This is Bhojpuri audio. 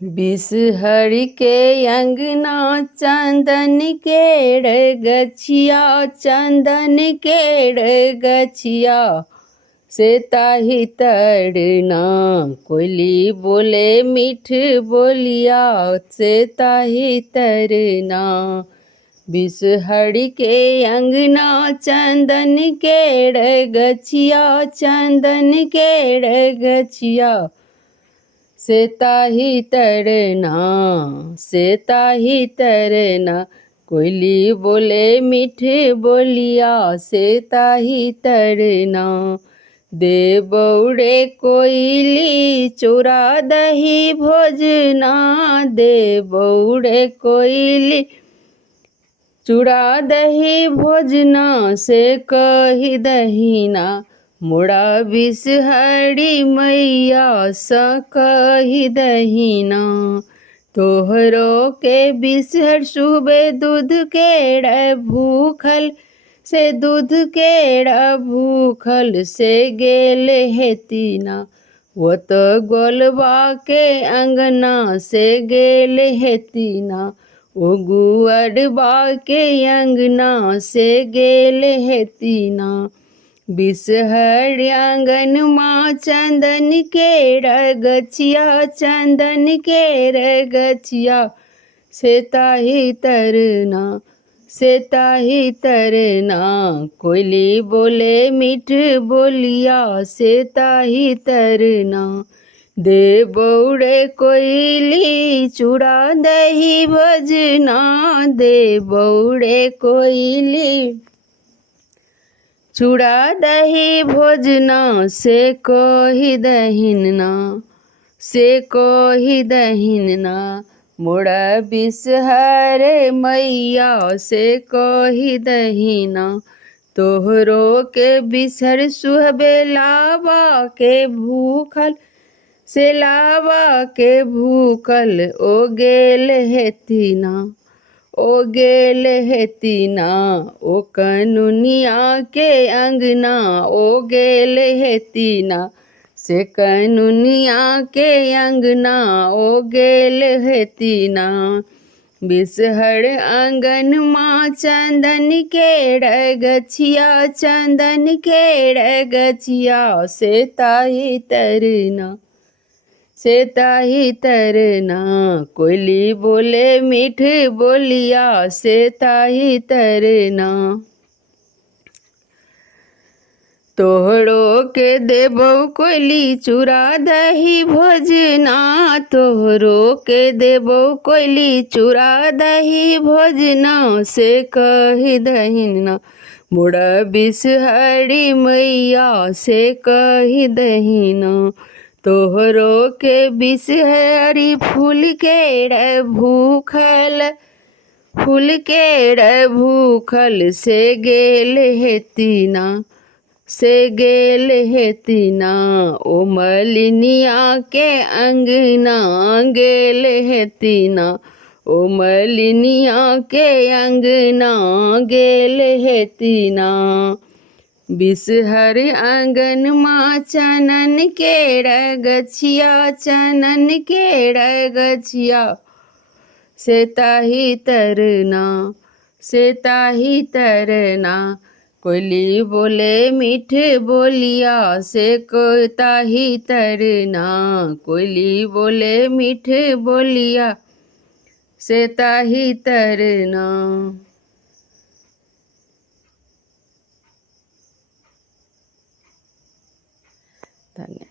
बिसहर के अंगना चंदन केड़ गछिया, चंदन केड़ गछिया से ताही तड़ना। कोयली बोले मीठ बोलिया से ताही तरना। बिसहर के अंगना चंदन केड़ गछिया, चंदन केड़ गछिया से ताही तरना, से ताही तरना। कोयली बोले मीठ बोलिया से ताही तरना। दे बौड़े कोयली चूड़ा दही भोजना, दे बौड़े कोयली चूड़ा दही भोजना से कही दहीना। मोड़ा बिसहरी मैया स कही दहीना। तोहरो के बिसहर सुबे दूध केड़ भूखल से, दूध केड़ भूखल से गेल हेतीना। वो तो गोलबा के अंगना से गेल हेतीना। ओ गुअरबा के अंगना से गेल हेतीना। बिसहर आंगन माँ चंदन केड़ गछिया, चंदन केड़ गछिया से ताही तरना, से ताही तरना। कोयली बोले मीठ बोलिया से ताही तरना। दे बौड़े कोयली चूड़ा दही भजना, दे बौड़े कोयली चूड़ा दही भोजना से कही दहीना, से कही दहीना। मोड़ा बिसहर मैया से कही दहीना। तोहरो के बिसहर सुहबे लावा के भूखल से, लावा के भूखल ओ गेल हेतीना, ओ गेल हेतीना। ओ कनुनिया के अंगना ओ गेल हेतीना, से कनुनिया के अंगना ओ गेल हेतीना। बिसहर आंगन माँ चंदन केड़ गछिया, चंदन केड़ गछिया से ताही तरना, से ताही तरना। कोयली बोले मीठ बोलिया से ताही तरना। तोहरो के देबो कोयली चूड़ा दही भोजना, तोहरो के देबो कोयली चूड़ा दही भोजना से कही दहीना। मोड़ा बिसहरी मैया से कही दहीना। तोहरो के बिसहरी फूल केड़ भूखल, फूल केड़ भूखल से गेल हेतीना, से गेल हेतीना। ओ मलिनिया के अंगना गेल हेतीना, ओ मलिनिया के अंगना गेल हेतीना। बिसहर आंगन माँ चनन केड़ गछिया, चनन केड़ गछिया से ताही तरना, से ताही तरना। कोयली बोले मीठ बोलिया से ताही तरना। कोयली बोले मीठ बोलिया से ताही तरना। धन्यवाद।